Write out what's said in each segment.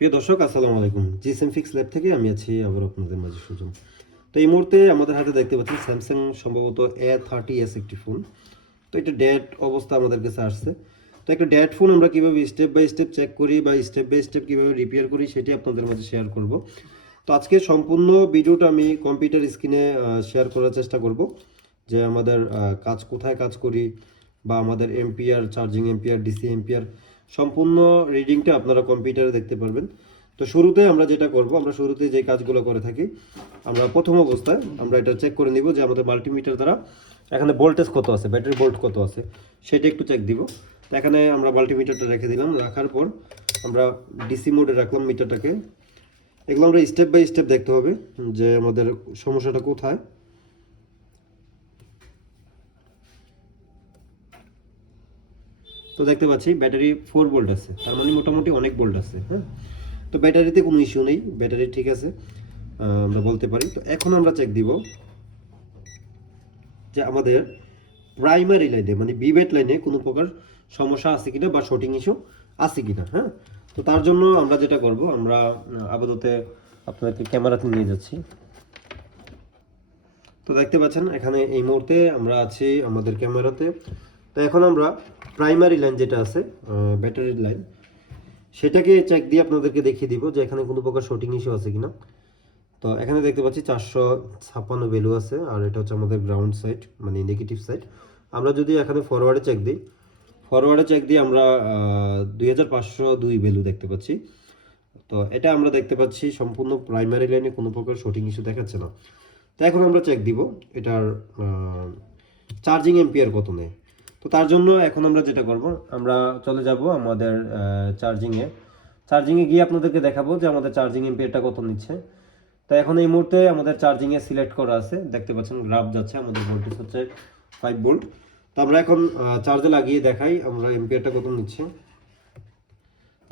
প্রিয় দর্শক, আসসালামু আলাইকুম। জিএসএম ফিক্স ল্যাব থেকে আমি আছি আবার আপনাদের মাঝে সুজন। তো এই মুহূর্তে আমাদের হাতে দেখতে পাচ্ছেন স্যামসাং সম্ভবত A30s একটি ফোন। তো এটা ডেড অবস্থা আমাদের কাছে আসছে। তো একটা ডেড ফোন আমরা কীভাবে স্টেপ বাই স্টেপ চেক করি বা স্টেপ বাই স্টেপ কীভাবে রিপেয়ার করি সেটি আপনাদের মাঝে শেয়ার করব। তো আজকে সম্পূর্ণ ভিডিওটা আমি কম্পিউটার স্ক্রিনে শেয়ার করার চেষ্টা করব, যে আমাদের কাজ কোথায় কাজ করি বা আমাদের ampere, charging ampere, DC ampere সম্পূর্ণ রিডিংটা আপনারা কম্পিউটারে দেখতে পারবেন। তো শুরুতে আমরা যেটা করব, আমরা শুরুতে যে কাজগুলো করে থাকি, আমরা প্রথম অবস্থায় আমরা এটা চেক করে নিব যে আমাদের মাল্টিমিটার দ্বারা এখানে ভোল্টেজ কত আছে, ব্যাটারি ভোল্ট কত আছে সেটা একটু চেক দিব। তো এখানে আমরা মাল্টিমিটারটা রেখে দিলাম, রাখার পর আমরা ডিসি মোডে রাখলাম মিটারটাকে। এগুলো আমরা স্টেপ বাই স্টেপ দেখতে হবে যে আমাদের সমস্যাটা কোথায়। তো দেখতে পাচ্ছি ব্যাটারি 4 ভোল্ট আছে, তার মানে মোটামুটি অনেক ভোল্ট আছে। হ্যাঁ, তো ব্যাটারিতে কোনো ইস্যু নেই, ব্যাটারি ঠিক আছে, আমরা বলতে পারি। তো এখন আমরা চেক দিব যে আমাদের প্রাইমারি লাইনে মানে বিবেট লাইনে কোনো প্রকার সমস্যা আছে কিনা বা শর্টিং ইস্যু আছে কিনা। হ্যাঁ, তো তার জন্য আমরা যেটা করব, আমরা আপাতত আপনাদেরকে ক্যামেরাতে নিয়ে যাচ্ছি। তো দেখতে পাচ্ছেন এখানে এই মুহূর্তে আমরা আছি আমাদের ক্যামেরাতে। তো এখন আমরা প্রাইমারি লাইন যেটা আছে, ব্যাটারির লাইন, সেটাকে চেক দিয়ে আপনাদেরকে দেখিয়ে দিব যে এখানে কোনো প্রকার শর্টিং ইস্যু আছে কিনা। তো এখানে দেখতে পাচ্ছি 456 ভ্যালু আছে, আর এটা হচ্ছে আমাদের গ্রাউন্ড সাইড মানে নেগেটিভ সাইড। আমরা যদি এখানে ফরওয়ার্ডে চেক দিই, ফরওয়ার্ডে চেক দিয়ে আমরা 2502 ভ্যালু দেখতে পাচ্ছি। তো এটা আমরা দেখতে পাচ্ছি সম্পূর্ণ প্রাইমারি লাইনে কোনো প্রকার শর্টিং ইস্যু দেখাচ্ছে না। তো এখন আমরা চেক দিব এটার চার্জিং এম্পিয়ার কত নেয়। তো তার জন্য এখন আমরা যেটা করব, আমরা চলে যাব আমাদের চার্জিংয়ে গিয়ে আপনাদেরকে দেখাবো যে আমাদের চার্জিং এম্পিয়ারটা কত নিচ্ছে। তো এখন এই মুহূর্তে আমাদের চার্জিংয়ে সিলেক্ট করা আছে, দেখতে পাচ্ছেন গ্রাফ যাচ্ছে, আমাদের ভোল্টেজ হচ্ছে 5 ভোল্ট। তো আমরা এখন চার্জে লাগিয়ে দেখাই আমরা এম্পিয়ারটা কত নিচ্ছে।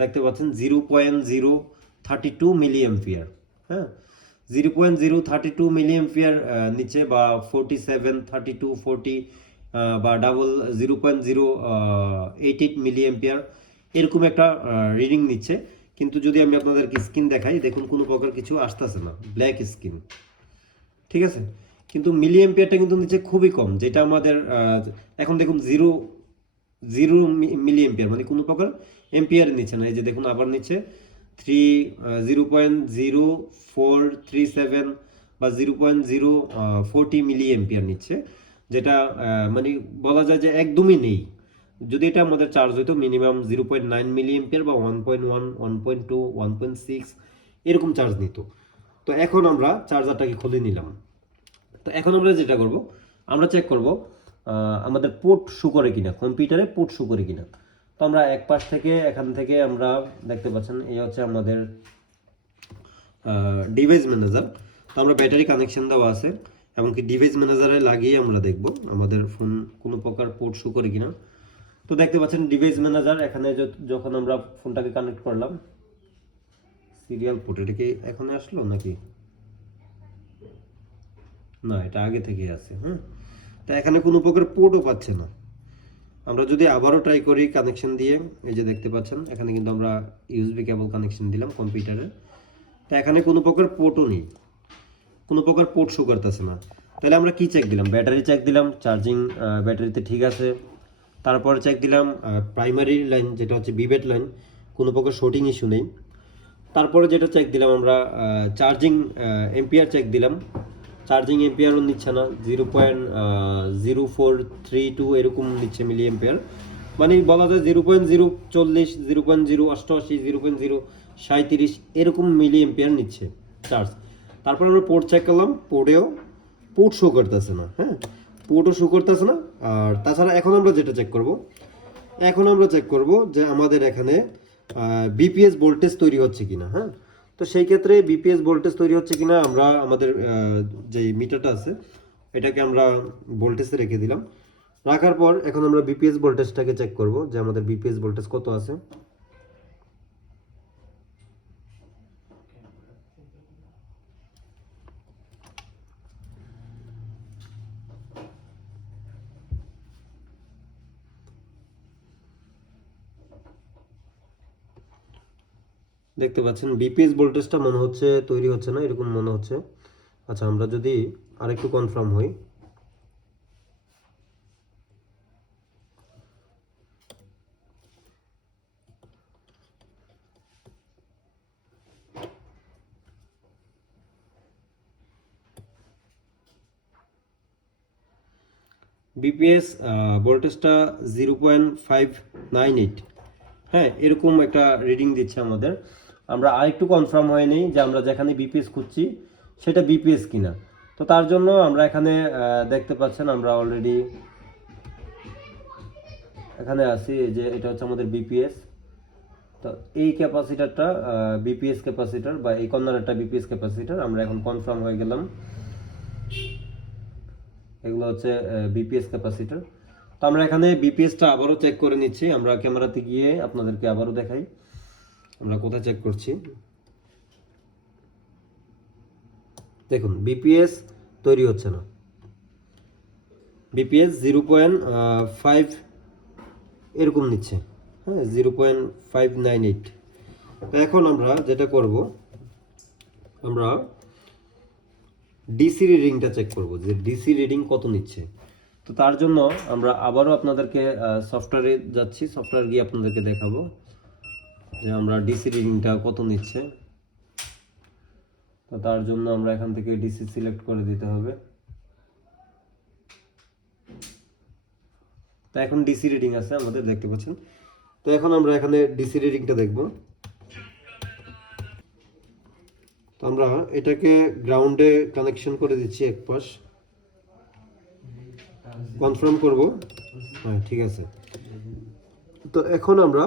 দেখতে পাচ্ছেন 0.032 মিলি এম্পিয়ার। হ্যাঁ, 0.032 মিলি এম্পিয়ার নিচে, বা 4732 40 বা ডাবল 0.088 মিলি এম্পিয়ার এরকম একটা রিডিং নিচ্ছে। কিন্তু যদি আমি আপনাদেরকে স্ক্রিন দেখাই, দেখুন কোনো প্রকার কিছু আসতেছে না, ব্ল্যাক স্ক্রিন। ঠিক আছে, কিন্তু মিলি এম্পিয়ারটা কিন্তু নিচে খুবই কম, যেটা আমাদের এখন দেখুন জিরো জিরো মিলি এম্পিয়ার মানে কোনো প্রকার এম্পিয়ার নিচ্ছে না। এই যে দেখুন আবার নিচ্ছে 0.0437 বা 0.040 মিলি এম্পিয়ার নিচ্ছে, যেটা মানে বলা যায় যে একদমই নেই। যদি এটা আমাদের চার্জ হইতো মিনিমাম 0.9 মিলি এম্পিয়ার বা 1.1, 1.2, 1.6 এরকম চার্জ নিত। তো এখন আমরা চার্জারটাকে খুলে নিলাম। তো এখন আমরা যেটা করব, আমরা চেক করব আমাদের পোর্ট শো করে কিনা, কম্পিউটারে পোর্ট শো করে কিনা। তো আমরা এক পাশ থেকে এখান থেকে আমরা দেখতে পাচ্ছেন এই হচ্ছে আমাদের ডিভাইস ম্যানেজার। তো আমরা ব্যাটারি কানেকশন দেওয়া আছে, এমনকি ডিভাইস ম্যানেজারে লাগিয়ে আমরা দেখব আমাদের ফোন কোনো প্রকার পোর্ট শো করে কিনা। তো দেখতে পাচ্ছেন ডিভাইস ম্যানেজার, এখানে যখন আমরা ফোনটাকে কানেক্ট করলাম, সিরিয়াল পোর্ট, এটা কি এখন আসলো নাকি না, এটা আগে থেকেই আছে। হ্যাঁ, তা এখানে কোনো প্রকার পোর্টও পাচ্ছে না। আমরা যদি আবারও ট্রাই করি কানেকশন দিয়ে, এই যে দেখতে পাচ্ছেন এখানে কিন্তু আমরা ইউএসবি কেবল কানেকশন দিলাম কম্পিউটারে। তা এখানে কোনো প্রকার পোর্টও নেই, কোনো প্রকার পোর্ট শো করতেছে না। তাহলে আমরা কি চেক দিলাম, ব্যাটারি চেক দিলাম, চার্জিং ব্যাটারিতে ঠিক আছে। তারপরে চেক দিলাম প্রাইমারি লাইন যেটা হচ্ছে বিবেট লাইন, কোনো প্রকার শর্টিং ইস্যু নেই। তারপরে যেটা চেক দিলাম আমরা চার্জিং এম্পিয়ার চেক দিলাম, চার্জিং এম্পিয়ারও নিচ্ছে না, 0.0432 এরকম নিচ্ছে মিলি এম্পিয়ার। মানে বলা যায় 0.040, 0.088, 0.037 এরকম মিলি এম্পিয়ার নিচ্ছে চার্জ। তারপর আমরা পোর্ট চেক করলাম, পোর্ট শো করতেছে না। হ্যাঁ, পোর্টও শো করতেছে না। আর তাছাড়া এখন আমরা যেটা চেক করব, এখন আমরা চেক করব যে আমাদের এখানে বিপিএস ভোল্টেজ তৈরি হচ্ছে কিনা। হ্যাঁ, তো সেই ক্ষেত্রে বিপিএস ভোল্টেজ তৈরি হচ্ছে কিনা আমরা আমাদের যে মিটারটা আছে এটাকে আমরা ভোল্টেজে রেখে দিলাম। রাখার পর এখন আমরা বিপিএস ভোল্টেজটাকে চেক করব যে আমাদের বিপিএস ভোল্টেজ কত আছে। দেখতে পাচ্ছেন বিপিএস ভোল্টেজটা মনে হচ্ছে তৈরি হচ্ছে না, এরকম মনে হচ্ছে। আচ্ছা, আমরা যদি আরেকটু কনফার্ম হই, বিপিএস ভোল্টেজটা 0.598, হ্যাঁ এরকম একটা রিডিং দিচ্ছে আমাদের। আমরা আরেকটু কনফার্ম হয়নি যে আমরা যেখানে বিপিএস খুঁজছি সেটা বিপিএস কিনা। তো তার জন্য আমরা এখানে দেখতে পাচ্ছেন আমরা অলরেডি এখানে আছি, যে এটা হচ্ছে আমাদের বিপিএস। তো এই ক্যাপাসিটারটা বিপিএস ক্যাপাসিটার বা এই কর্নারটা বিপিএস ক্যাপাসিটার, আমরা এখন কনফার্ম হয়ে গেলাম। এগুলো হচ্ছে বিপিএস ক্যাপাসিটার। তো আমরা এখানে বিপিএসটা আবারও চেক করে নিচ্ছি, আমরা ক্যামেরাতে গিয়ে আপনাদেরকে আবারও দেখাই আমরা কোথায় চেক করছি। দেখুন বিপিএস তৈরি হচ্ছে না, বিপিএস 0.5 এরকম নিচ্ছে, হ্যাঁ 0.598। তো এখন আমরা যেটা করব, আমরা ডিসি রিডিংটা চেক করব যে ডিসি রিডিং কত নিচ্ছে। তো তার জন্য আমরা আবারও আপনাদেরকে সফটওয়্যারে যাচ্ছি, সফটওয়্যার গিয়ে আপনাদেরকে দেখাবো যে আমরা ডিসি রিডিংটা কত নিচ্ছে। তো তার জন্য আমরা এখান থেকে ডিসি সিলেক্ট করে দিতে হবে। তো এখন ডিসি রিডিং আছে আমাদের, দেখতে পাচ্ছেন। তো এখন আমরা এখানে ডিসি রিডিংটা দেখব। তো আমরা এটাকে গ্রাউন্ডে কানেকশন করে দিচ্ছি এক পাশ, কনফার্ম করব, হ্যাঁ ঠিক আছে। তো এখন আমরা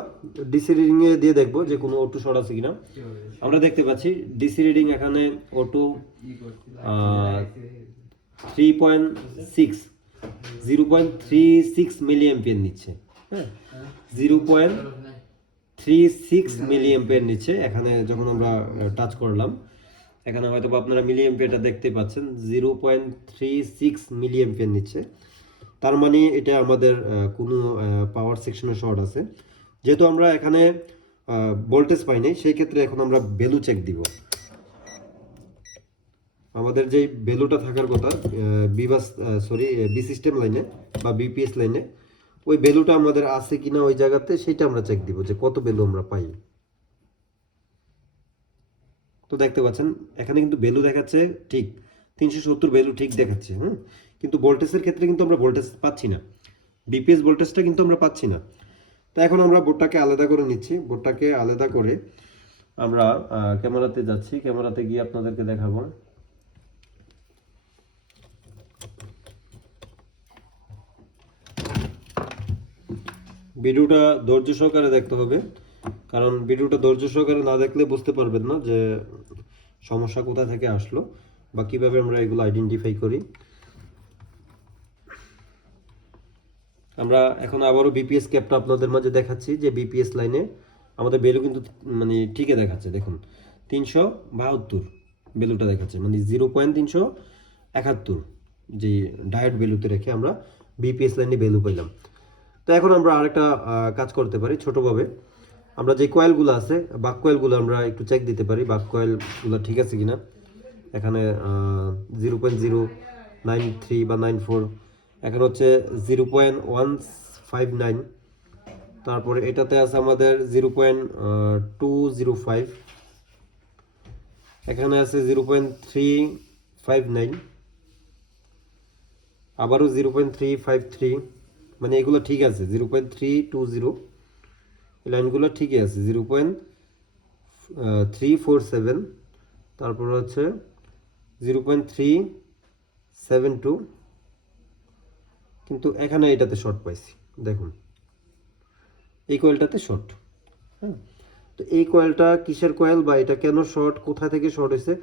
ডিসি রিডিং এ দিয়ে দেখব যে কোনো অটো শর্ট আছে কিনা। আমরা দেখতে পাচ্ছি ডিসি রিডিং এখানে অটো 3.6 0.36 মিলি অ্যাম্পিয়ার নিচ্ছে, হ্যাঁ 0.36 মিলি অ্যাম্পিয়ার নিচ্ছে। এখানে যখন আমরা টাচ করলাম, এখানে হয়তো আপনারা মিলি অ্যাম্পিয়ারটা দেখতে পাচ্ছেন, 0.36 মিলি অ্যাম্পিয়ার নিচ্ছে। তার মানে এটা আমাদের কোনো পাওয়ার সেকশনে শর্ট আছে। যেহেতু আমরা এখানে ভোল্টেজ পাইনি, সেই ক্ষেত্রে এখন আমরা ভ্যালু চেক দিব। আমাদের যেই ভ্যালুটা থাকার কথা বি সিস্টেম লাইনে বা বিপিএস লাইনে, ওই ভ্যালুটা আমাদের আছে কিনা ওই জায়গাতে, সেটা আমরা চেক দিব যে কত ভ্যালু আমরা পাই। তো দেখতে পাচ্ছেন এখানে কিন্তু ভ্যালু দেখাচ্ছে ঠিক 370 ভ্যালু ঠিক দেখাচ্ছে, হ্যাঁ, কিন্তু ভোল্টেজের ক্ষেত্রে কিন্তু আমরা ভোল্টেজ পাচ্ছি না, বিপিএস ভোল্টেজটা কিন্তু আমরা পাচ্ছি না। তো এখন আমরা বোর্ডটাকে আলাদা করে নিচ্ছি। বোর্ডটাকে আলাদা করে আমরা ক্যামেরাতে যাচ্ছি, ক্যামেরাতে গিয়ে আপনাদেরকে দেখাবো। ভিডিওটা ধৈর্য সহকারে দেখতে হবে, কারণ ভিডিওটা ধৈর্য সহকারে না দেখলে বুঝতে পারবেন না যে সমস্যা কোথা থেকে আসলো বা কিভাবে আমরা এগুলো আইডেন্টিফাই করি। আমরা এখন আবারও বিপিএস ক্যাপটা আপনাদের মাঝে দেখাচ্ছি যে বিপিএস লাইনে আমাদের ভ্যালু কিন্তু মানে ঠিকই দেখাচ্ছে। দেখুন 372 ভ্যালুটা দেখাচ্ছে, মানে 0.371 যে ডায়োড ভ্যালুতে রেখে আমরা বিপিএস লাইনে ভ্যালু পেলাম। তো এখন আমরা আরেকটা কাজ করতে পারি ছোটোভাবে। আমরা যে কয়েলগুলো আছে, বাক কয়েলগুলো আমরা একটু চেক দিতে পারি, বাক কয়েলগুলো ঠিক আছে কিনা। এখানে 0.093 বা 94, এখানে হচ্ছে 0.159, তারপরে এটাতে আছে আমাদের 0.205, এখানে আছে 0.359, আবারও 0.353, মানে এগুলো ঠিক আছে। 0.320, এই লাইনগুলো ঠিকই আছে। 0.347, তারপর হচ্ছে 0.372, কিন্তু এখানে এটাতে শর্ট পাইছি। দেখুন এই কয়েলটাতে শর্ট, হ্যাঁ। তো এই কয়েলটা কিসের কয়েল বা এটা কেন শর্ট, কোথা থেকে শর্ট হয়েছে,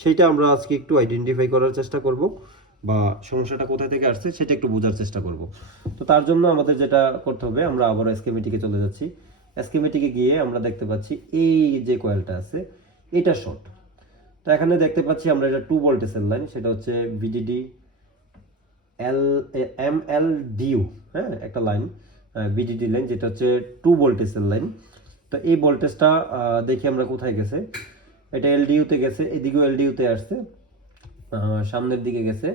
সেইটা আমরা আজকে একটু আইডেন্টিফাই করার চেষ্টা করব, বা সমস্যাটা কোথা থেকে আসছে সেটা একটু বোঝার চেষ্টা করব। তো তার জন্য আমাদের যেটা করতে হবে, আমরা আবার স্কিমেটিকে চলে যাচ্ছি। স্কিমেটিকে গিয়ে আমরা দেখতে পাচ্ছি এই যে কয়েলটা আছে এটা শর্ট। তো এখানে দেখতে পাচ্ছি আমরা এটা 2 ভোল্টেজের লাইন, সেটা হচ্ছে ভিডিডি MLDU, হ্যাঁ একটা লাইন, ভিডিডি লাইন, যেটা হচ্ছে 2 ভোল্টেজের লাইন। তো এই ভোল্টেজটা দেখি আমরা কোথায় গেছে। এটা এলডিইউতে গেছে, এদিকেও এলডিইউতে আসছে, সামনের দিকে গেছে,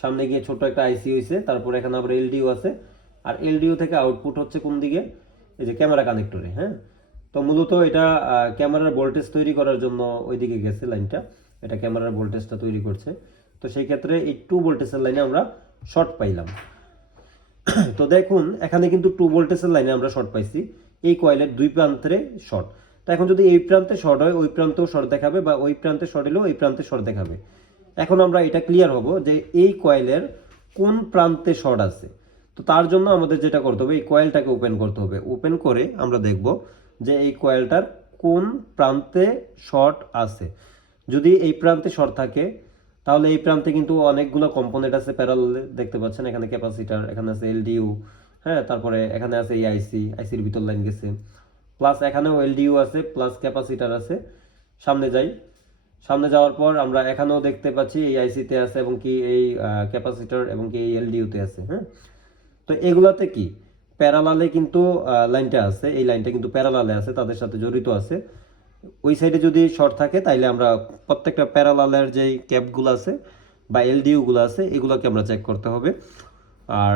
সামনে গিয়ে ছোট একটা আইসি হয়েছে, তারপর এখানে আবার এলডিইউ আছে, আর এলডিইউ থেকে আউটপুট হচ্ছে কোন দিকে, এই যে ক্যামেরা কানেক্টরে। হ্যাঁ, তো মূলত এটা ক্যামেরার ভোল্টেজ তৈরি করার জন্য ওইদিকে গেছে লাইনটা, এটা ক্যামেরার ভোল্টেজটা তৈরি করছে। তো সেই ক্ষেত্রে এই 2 ভোল্টেজের লাইনে আমরা শর্ট পাইলাম। তো দেখুন এখানে কিন্তু 2 ভোল্টেজের লাইনে আমরা শর্ট পাইছি, এই কয়েলের 2 প্রান্তে শর্ট। তো এখন যদি এই প্রান্তে শর্ট হয় ওই প্রান্তেও শর্ট দেখাবে, বা ওই প্রান্তে শর্ট হলেও এই প্রান্তে শর্ট দেখাবে। এখন আমরা এটা ক্লিয়ার হব যে এই কয়েলের কোন প্রান্তে শর্ট আছে। তো তার জন্য আমাদের যেটা করতে হবে, এই কয়েলটাকে ওপেন করতে হবে। ওপেন করে আমরা দেখব যে এই কয়েলটার কোন প্রান্তে শর্ট আছে। যদি এই প্রান্তে শর্ট থাকে তাহলে এই প্রান্তে কিন্তু অনেকগুলো কম্পোনেন্ট আছে প্যারালালে, দেখতে পাচ্ছেন এখানে ক্যাপাসিটার, এখানে আছে এলডিইউ, হ্যাঁ, তারপরে এখানে আছে এই আইসির ভিতর লাইন গেছে, প্লাস এখানেও এলডিইউ আছে, প্লাস ক্যাপাসিটার আছে। সামনে যাই, সামনে যাওয়ার পর আমরা এখানেও দেখতে পাচ্ছি এই আইসিতে আছে এবং কি এই ক্যাপাসিটার এবং কি এই এলডিইউতে আছে। হ্যাঁ, তো এগুলাতে কি প্যারালালে কিন্তু লাইনটা আছে, এই লাইনটা কিন্তু প্যারালালে আছে, তাদের সাথে জড়িত আছে। ওই সাইডে যদি শর্ট থাকে তাইলে আমরা প্রত্যেকটা প্যারালালের যেই ক্যাপগুলো আছে বা এলডিইউগুলো আছে এগুলোকে আমরা চেক করতে হবে, আর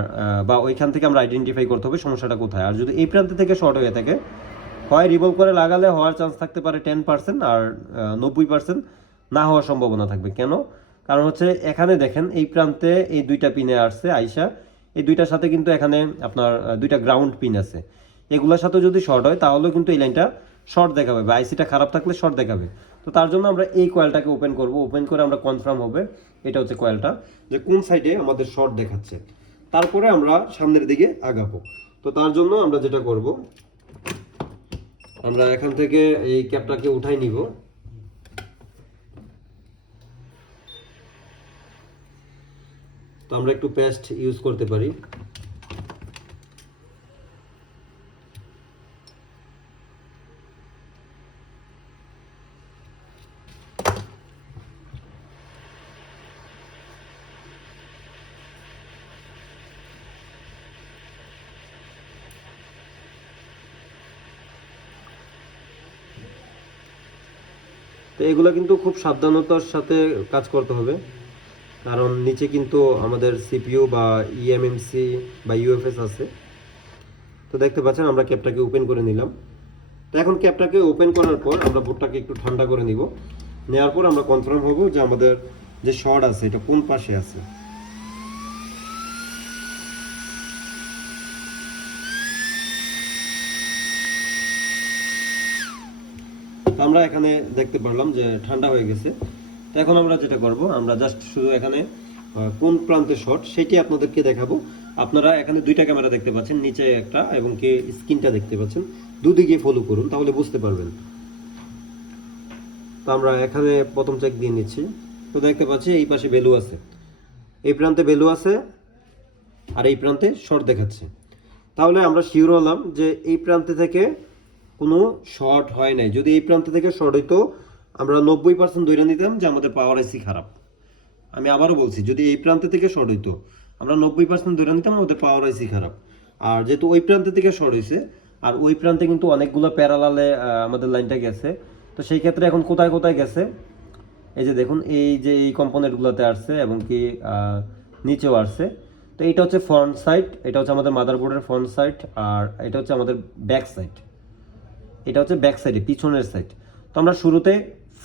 বা ওইখান থেকে আমরা আইডেন্টিফাই করতে হবে সমস্যাটা কোথায়। আর যদি এই প্রান্ত থেকে শর্ট হয়ে থাকে, হয় রিভলভ করে লাগালে হওয়ার চান্স থাকতে পারে 10%, আর 90% না হওয়ার সম্ভাবনা থাকবে। কেন? কারণ হচ্ছে এখানে দেখেন এই প্রান্তে এই 2টা পিনে আসছে আইসা, এই 2টার সাথে কিন্তু এখানে আপনার 2টা গ্রাউন্ড পিন আছে, এগুলোর সাথে যদি শর্ট হয় তাহলেও কিন্তু এই লাইনটা শর্ট দেখাবে, বা আইসিটা খারাপ থাকলে শর্ট দেখাবে। তো তার জন্য আমরা এই কয়েলটাকে ওপেন করব, ওপেন করে আমরা কনফার্ম হবে এটা হচ্ছে কয়েলটা যে কোন সাইডে আমাদের শর্ট দেখাচ্ছে, তারপরে আমরা সামনের দিকে আগাবো। তো তার জন্য আমরা যেটা করব, আমরা এখান থেকে এই ক্যাপটাকে উঠাই নিব। তো আমরা একটু পেস্ট ইউজ করতে পারি। তো এগুলো কিন্তু খুব সাবধানতার সাথে কাজ করতে হবে, কারণ নিচে কিন্তু আমাদের সিপিইউ বা ইএমএমসি বা ইউএফএস আছে। তো দেখতে পাচ্ছেন আমরা ক্যাপটাকে ওপেন করে নিলাম। তো এখন ক্যাপটাকে ওপেন করার পর আমরা বোর্ডটাকে একটু ঠান্ডা করে নিব, নেওয়ার পর আমরা কনফার্ম হব যে আমাদের যে শর্ট আছে এটা কোন পাশে আছে। আমরা এখানে দেখতে পারলাম যে ঠান্ডা হয়ে গেছে। তো এখন আমরা যেটা করব, আমরা জাস্ট শুধু এখানে কোন প্রান্তে শর্ট সেটি আপনাদেরকে দেখাবো। আপনারা এখানে 2টা ক্যামেরা দেখতে পাচ্ছেন, নিচে একটা এবং কি স্ক্রিনটা দেখতে পাচ্ছেন, দুদিকে ফলো করুন তাহলে বুঝতে পারবেন। তো আমরা এখানে প্রথম চেক দিয়ে নিচ্ছি। তো দেখতে পাচ্ছি এই পাশে ভ্যালু আছে, এই প্রান্তে ভ্যালু আছে, আর এই প্রান্তে শর্ট দেখাচ্ছে। তাহলে আমরা শিওর হলাম যে এই প্রান্তে থেকে কোনো শর্ট হয় নাই। যদি এই প্রান্ত থেকে শর্ট হইতো আমরা 90% ধরে নিতাম যে আমাদের পাওয়ার আইসি খারাপ। আমি আবারও বলছি, যদি এই প্রান্ত থেকে শর্ট হইতো আমরা 90% ধরে নিতাম আমাদের পাওয়ার আইসি খারাপ। আর যেহেতু ওই প্রান্ত থেকে শর্ট হয়েছে, আর ওই প্রান্তে কিন্তু অনেকগুলো প্যারালালে আমাদের লাইনটা গেছে, তো সেই ক্ষেত্রে এখন কোথায় কোথায় গেছে, এই যে দেখুন এই যে এই কম্পোনেন্টগুলোতে আসছে এবং কি নিচেও আসছে। তো এটা হচ্ছে ফ্রন্ট সাইড, এটা হচ্ছে আমাদের মাদারবোর্ডের ফ্রন্ট সাইড, আর এটা হচ্ছে আমাদের ব্যাক সাইড, এটা হচ্ছে ব্যাক সাইডে পিছনের সাইড। তো আমরা শুরুতে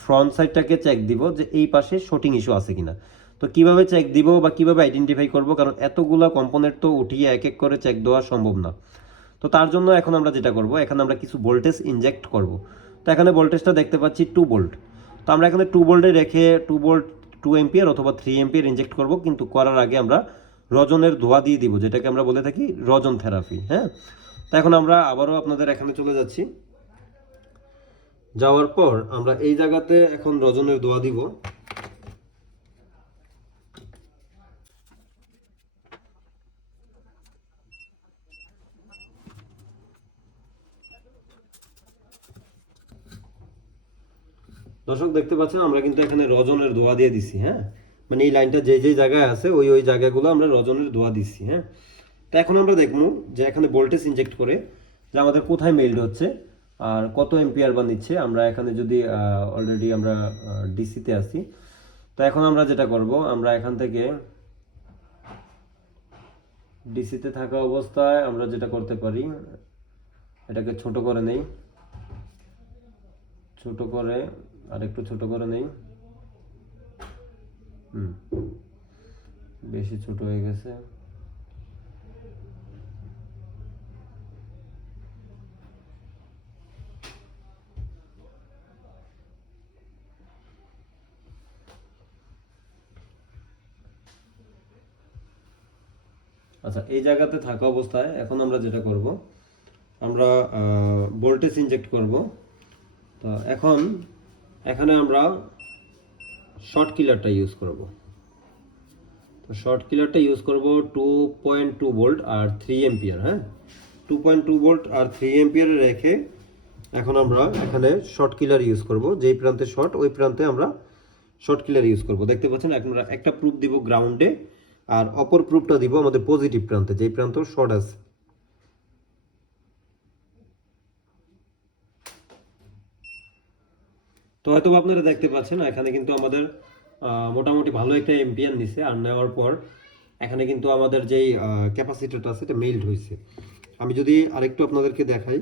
ফ্রন্ট সাইডটাকে চেক দিব যে এই পাশে শর্টিং ইস্যু আছে কিনা। তো কিভাবে চেক দিব বা কিভাবে আইডেন্টিফাই করব, কারণ এতগুলো কম্পোনেন্ট তো উঠিয়ে এক এক করে চেক দেওয়া সম্ভব না। তো তার জন্য এখন আমরা যেটা করব, এখানে আমরা কিছু ভোল্টেজ ইনজেক্ট করব। তো এখানে ভোল্টেজটা দেখতে পাচ্ছি 2 ভোল্ট। তো আমরা এখানে 2 ভোল্টে রেখে 2 ভোল্ট 2 এম্পিয়ার অথবা 3 এম্পিয়ার ইনজেক্ট করব, কিন্তু করার আগে আমরা রজনের ধোঁয়া দিয়ে দিব, যেটাকে আমরা বলে থাকি রজন থেরাপি। হ্যাঁ, তো এখন আমরা আবারও আপনাদের এখানে চলে যাচ্ছি। যাওয়ার পর আমরা এই জায়গাতে এখন রজনের দোয়া দিব। দর্শক দেখতে পাচ্ছেন আমরা কিন্তু এখানে রজনের দোয়া দিয়ে দিছি। হ্যাঁ, মানে এই লাইনটা যে যে জায়গায় আছে ওই ওই জায়গাগুলো আমরা রজনের দোয়া দিচ্ছি। হ্যাঁ, তো এখন আমরা দেখবো যে এখানে ভোল্টেজ ইনজেক্ট করে যে আমাদের কোথায় মেইলড হচ্ছে। আর কত এম্পিয়ার বা নিচ্ছে। আমরা এখানে যদি অলরেডি আমরা ডিসিতে আছি, তো এখন আমরা যেটা করব, আমরা এখান থেকে ডিসিতে থাকা অবস্থায় আমরা যেটা করতে পারি, এটাকে ছোট করে নেই, ছোট করে আর একটু ছোট করে নেই। বেশি ছোট হয়ে গেছে। আচ্ছা, এই জায়গাতে থাকা অবস্থায় এখন আমরা যেটা করব, আমরা ভোল্টেজ ইনজেক্ট করব। তো এখন এখানে আমরা শর্ট কিলারটা ইউজ করব। তো শর্ট কিলারটা ইউজ করব 2.2 ভোল্ট আর 3 এম্পিয়ার। হ্যাঁ, 2.2 ভোল্ট আর 3 এম্পিয়ারে রেখে এখন আমরা এখানে শর্ট কিলার ইউজ করব। যেই প্রান্তে শর্ট ওই প্রান্তে আমরা শর্ট কিলার ইউজ করব। দেখতে পাচ্ছেন আমরা একটা প্রুফ দিব গ্রাউন্ডে, আর অপর প্রুফটা দিব আমাদের পজিটিভ প্রান্তে, যেই প্রান্ত শর্ট আছে। তো হয়তো আপনারা দেখতে পাচ্ছেন এখানে কিন্তু আমাদের মোটামুটি ভালো একটা এম্পিয়ার নিছে। আর নেওয়ার পর এখানে কিন্তু আমাদের যেই ক্যাপাসিটরটা আছে এটা মেল্ট হয়েছে। আমি যদি আরেকটু আপনাদেরকে দেখাই,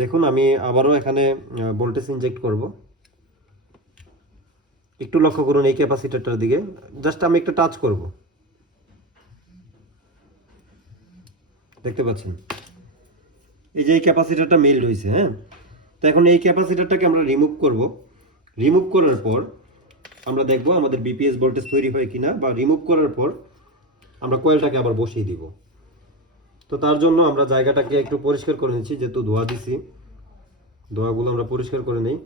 দেখুন আমি আবারও এখানে ভোল্টেজ ইনজেক্ট করব। একটু লক্ষ্য করুন এই ক্যাপাসিটরটার দিকে, জাস্ট আমি একটা টাচ করব। দেখতে পাচ্ছেন এই যে এই ক্যাপাসিটরটা মেল্ট হয়েছে। হ্যাঁ, তো এখন এই ক্যাপাসিটরটাকে আমরা রিমুভ করব। রিমুভ করার পর আমরা দেখব আমাদের বিপিএস ভোল্টেজ তৈরি হয় কিনা, বা রিমুভ করার পর আমরা কয়েলটাকে আবার বসিয়ে দিব। তো তার জন্য আমরা জায়গাটাকে একটু পরিষ্কার করে নিচ্ছি, যেহেতু ধোয়া দিছি, ধোয়াগুলো আমরা পরিষ্কার করে নিই।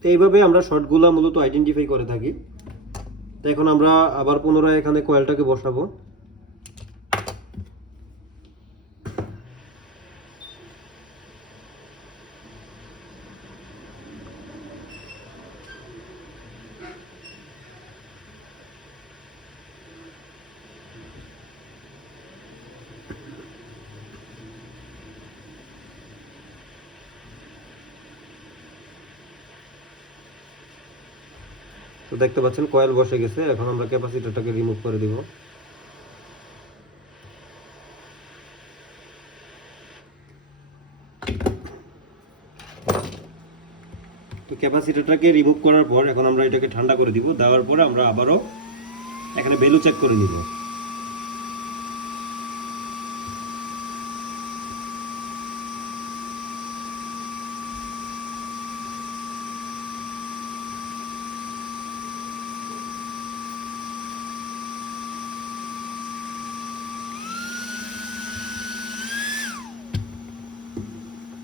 তো এইভাবে আমরা শর্টগুলো মূলত আইডেন্টিফাই করে থাকি। তো এখন আমরা আবার পুনরায় এখানে কয়েলটাকে বসাবো। তো দেখতে পাচ্ছেন কয়েল বসে গেছে। এখন আমরা ক্যাপাসিটরটাকে রিমুভ করে দিব। তো ক্যাপাসিটরটাকে রিমুভ করার পর এখন আমরা এটাকে ঠান্ডা করে দিব। দেওয়ার পরে আমরা আবারও এখানে ভ্যালু চেক করে নিব।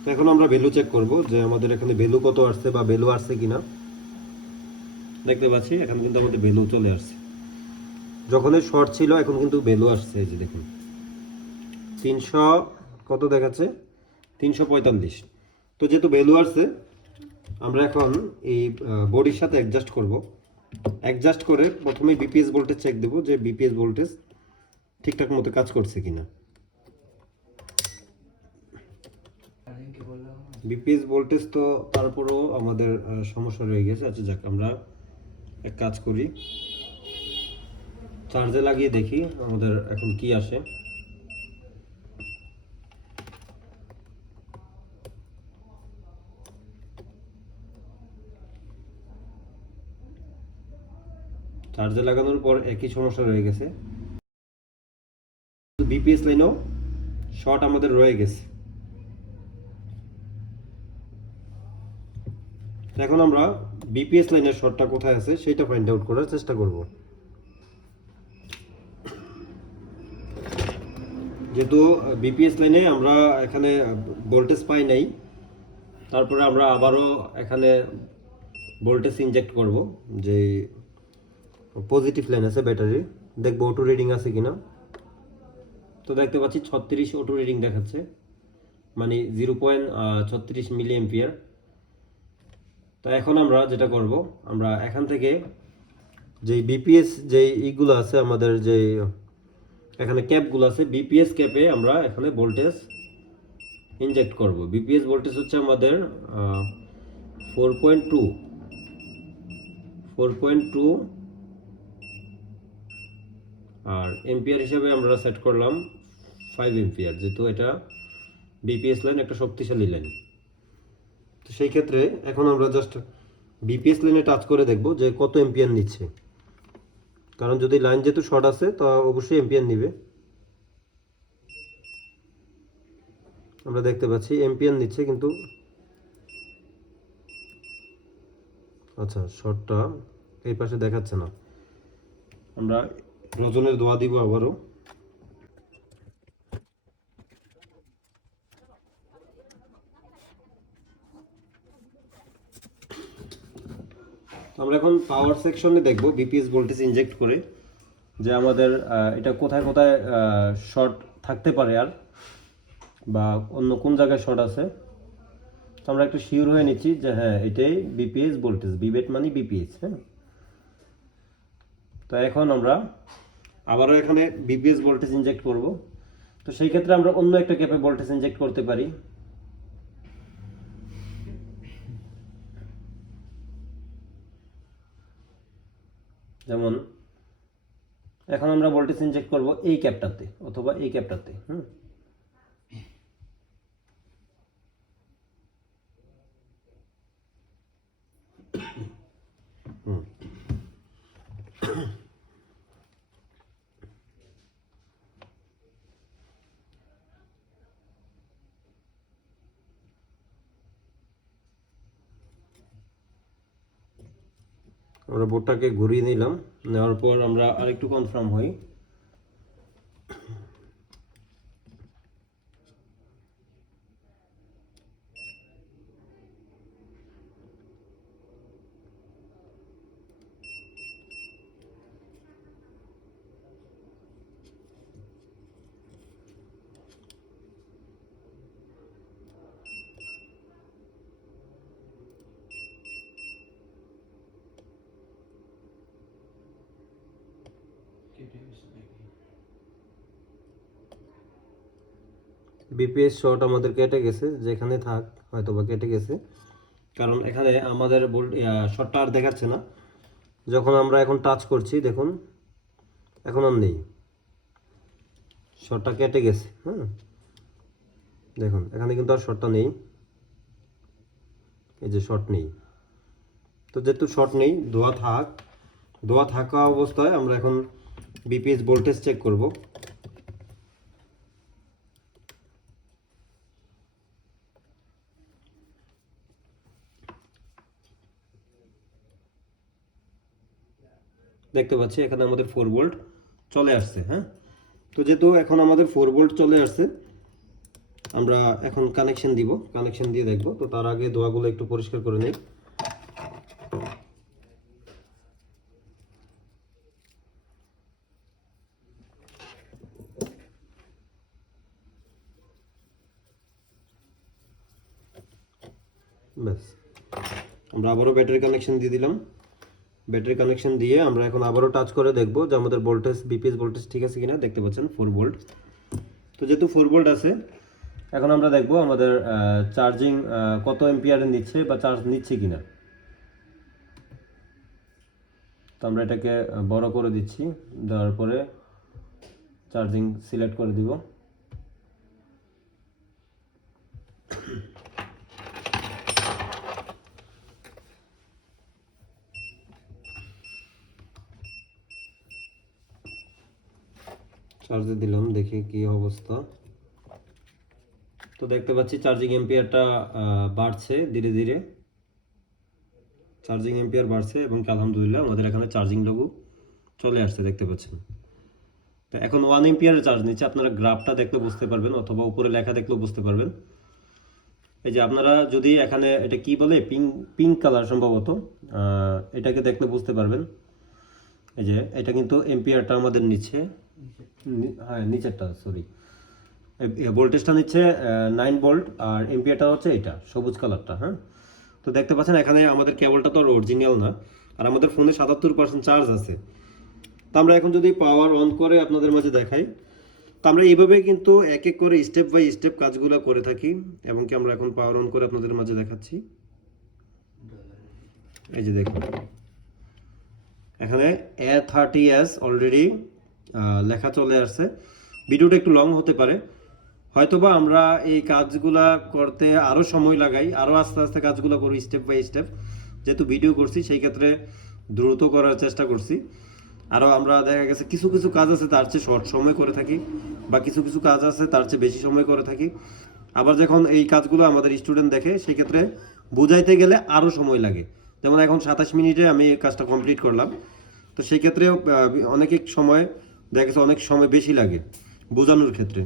তো এখন আমরা ভ্যালু চেক করব যে আমাদের এখানে ভ্যালু কত আসছে বা ভ্যালু আসছে কিনা। দেখতে পাচ্ছি এখন কিন্তু আমাদের ভ্যালু চলে আসছে। যখন শর্ট ছিল এখন কিন্তু ভ্যালু আসছে। এই যে দেখুন 300 কত দেখাচ্ছে, 345। তো যেহেতু ভ্যালু আসছে, আমরা এখন এই বডির সাথে অ্যাডজাস্ট করব। অ্যাডজাস্ট করে প্রথমে বিপিএস ভোল্টেজ চেক দেব যে বিপিএস ভোল্টেজ ঠিকঠাক মতো কাজ করছে কিনা। বিপিএস ভোল্টেজ তো তারপরেও আমাদের সমস্যা রয়ে গেছে। আচ্ছা যাক, আমরা এক কাজ করি, চার্জে লাগিয়ে দেখি আমাদের এখন কি আসে। চার্জে লাগানোর পর একই সমস্যা রয়ে গেছে, বিপিএস লাইনও শর্ট আমাদের রয়ে গেছে। এখন আমরা বিপিএস লাইনের শর্টটা কোথায় আছে সেটা ফাইন্ড আউট করার চেষ্টা করব। যেহেতু বিপিএস লাইনে আমরা এখানে ভোল্টেজ পাই নাই, তারপরে আমরা আবারও এখানে ভোল্টেজ ইনজেক্ট করব। যে পজিটিভ লাইন আছে ব্যাটারি, দেখবো অটো রিডিং আছে কিনা। তো দেখতে পাচ্ছি 36 অটো রিডিং দেখাচ্ছে। মানে 0.36 মিলি এম্পিয়ার। তো এখন আমরা যেটা করব, আমরা এখান থেকে যে বিপিএস যে এইগুলো আছে আমাদের, যে এখানে ক্যাপগুলো আছে, বিপিএস ক্যাপে আমরা এখানে ভোল্টেজ ইনজেক্ট করব। বিপিএস ভোল্টেজ হচ্ছে আমাদের 4.2 আর এম্পিয়ার হিসেবে আমরা সেট করলাম 5 এম্পিয়ার, যেহেতু এটা বিপিএস লাইন একটা শক্তিশালী লাইন। তো সেই ক্ষেত্রে এখন আমরা জাস্ট বিপিএস লাইনে টাচ করে দেখব যে কত এম্পিয়ার নিচ্ছে, কারণ যদি লাইন যেহেতু শর্ট আছে তো অবশ্যই এম্পিয়ার নিবে। আমরা দেখতে পাচ্ছি এম্পিয়ার নিচ্ছে, কিন্তু আচ্ছা শর্টটা এই পাশে দেখাচ্ছে না। আমরা রজনের দোয়া দিব আবারও। আমরা এখন পাওয়ার সেকশনে দেখব বিপিএস ভোল্টেজ ইনজেক্ট করে যে আমাদের এটা কোথায় কোথায় শর্ট থাকতে পারে, আর বা অন্য কোন জায়গায় শর্ট আছে। তো আমরা একটু শিওর হয়ে নিচ্ছি যে হ্যাঁ এটাই বিপিএস ভোল্টেজ, বিবেট মানে বিপিএস। হ্যাঁ, তো এখন আমরা আবারও এখানে বিপিএস ভোল্টেজ ইনজেক্ট করব। তো সেই ক্ষেত্রে আমরা অন্য একটা ক্যাপে ভোল্টেজ ইনজেক্ট করতে পারি। যেমন এখন আমরা ভোল্টেজ ইনজেক্ট করব এই ক্যাপটাতে অথবা এই ক্যাপটাতে। আমরা বোর্ডটাকে ঘুরিয়ে নিলাম, নেওয়ার পর আমরা আরেকটু কনফার্ম হই। বিপিএস শর্ট আমাদের কেটে গেছে, যেখানে থাক হয়তো বা কেটে গেছে, কারণ এখানে আমাদের শর্টটা আর দেখাচ্ছে না। যখন আমরা এখন টাচ করছি দেখুন এখন আর নেই, শর্টটা কেটে গেছে। হ্যাঁ, দেখুন এখানে কিন্তু আর শর্টটা নেই, এই যে শর্ট নেই। তো যেহেতু শর্ট নেই, ধোয়া থাকা অবস্থায় আমরা এখন বিপিএস ভোল্টেজ চেক করব। দেখতে পাচ্ছি এখানে আমাদের 4 ভোল্ট চলে আসছে। হ্যাঁ, তো যেহেতু এখন আমাদের 4 ভোল্ট চলে আসছে, আমরা এখন কানেকশন দিব, কানেকশন দিয়ে দেখব। তো তার আগে দোয়াগুলো একটু পরিষ্কার করে নেই। ব্যাস, আমরা আবারও ব্যাটারি কানেকশন দিয়ে দিলাম। ব্যাটারি কানেকশন দিয়ে আমরা এখন আবারও টাচ করে দেখব যে আমাদের ভোল্টেজ বিপিএস ভোল্টেজ ঠিক আছে কিনা। দেখতে পাচ্ছেন 4 ভোল্ট। তো যেহেতু 4 ভোল্ট আছে, এখন আমরা দেখব আমাদের চার্জিং কত এম্পিয়ারে নিচ্ছে বা চার্জ নিচ্ছে কিনা। তো আমরা এটাকে বড় করে দিচ্ছি, দেওয়ার পরে চার্জিং সিলেক্ট করে দিব। চার্জে দিলাম, দেখি কি অবস্থা। তো দেখতে পাচ্ছি চার্জিং এম্পিয়ারটা বাড়ছে ধীরে ধীরে, চার্জিং এম্পিয়ার বাড়ছে এবং আলহামদুলিল্লাহ আমাদের এখানে চার্জিং লোগো চলে আসছে, দেখতে পাচ্ছেন। তো এখন 1 এম্পিয়ারের চার্জ নিচ্ছে, আপনারা গ্রাফটা দেখলে বুঝতে পারবেন অথবা উপরে লেখা দেখলেও বুঝতে পারবেন। এই যে আপনারা যদি এখানে এটা কি বলে পিঙ্ক কালার সম্ভবত, এটাকে দেখলে বুঝতে পারবেন। এই যে এটা কিন্তু এম্পিয়ারটা আমাদের নিচ্ছে, হ্যাঁ নিচেরটা সরি, ভোল্টেজটা নিচ্ছে 9 ভোল্ট, আর এম্পিয়ারটা হচ্ছে এটা সবুজ কালারটা। হ্যাঁ, তো দেখতে পাচ্ছেন এখানে আমাদের কেবলটা তো অরিজিনাল না, আর আমাদের ফোনে 77% চার্জ আছে। তো আমরা এখন যদি পাওয়ার অন করে আপনাদের মাঝে দেখাই, তো আমরা এইভাবে কিন্তু এক এক করে স্টেপ বাই স্টেপ কাজগুলো করে থাকি, এবং কি আমরা এখন পাওয়ার অন করে আপনাদের মাঝে দেখাচ্ছি। এই যে দেখুন, এখানে A30s অলরেডি লেখা চলে আসছে। ভিডিওটা একটু লং হতে পারে, হয়তোবা আমরা এই কাজগুলা করতে আরও সময় লাগাই, আরও আস্তে আস্তে কাজগুলো করি স্টেপ বাই স্টেপ। যেহেতু ভিডিও করছি সেই ক্ষেত্রে দ্রুত করার চেষ্টা করছি। আরও আমরা দেখা গেছে কিছু কিছু কাজ আছে তার চেয়ে শর্ট সময় করে থাকি, বা কিছু কিছু কাজ আছে তার চেয়ে বেশি সময় করে থাকি। আবার যখন এই কাজগুলো আমাদের স্টুডেন্ট দেখে সেই ক্ষেত্রে বুঝাইতে গেলে আরও সময় লাগে। যেমন এখন 27 মিনিটে আমি এই কাজটা কমপ্লিট করলাম, তো সেই ক্ষেত্রেও অনেক সময় দেখা গেছে অনেক সময় বেশি লাগে বোঝানোর ক্ষেত্রে।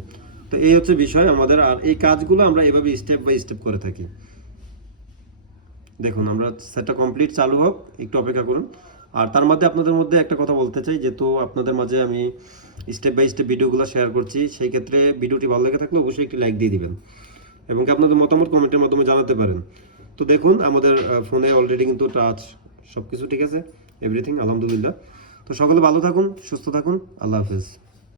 তো এই হচ্ছে বিষয় আমাদের, আর এই কাজগুলো আমরা এভাবে স্টেপ বাই স্টেপ করে থাকি। দেখুন আমরা সেটটা কমপ্লিট চালু হোক, একটু অপেক্ষা করুন। আর তার মধ্যে আপনাদের মধ্যে একটা কথা বলতে চাই, যেহেতু আপনাদের মাঝে আমি স্টেপ বাই স্টেপ ভিডিওগুলো শেয়ার করছি, সেই ক্ষেত্রে ভিডিওটি ভালো লেগে থাকলে অবশ্যই একটি লাইক দিয়ে দিবেন, এবং কি আপনাদের মতামত কমেন্টের মাধ্যমে জানাতে পারেন। তো দেখুন আমাদের ফোনে অলরেডি কিন্তু টাচ সব কিছু ঠিক আছে, এভরিথিং আলহামদুলিল্লাহ। তো সকলে ভালো থাকুন, সুস্থ থাকুন, আল্লাহ হাফেজ।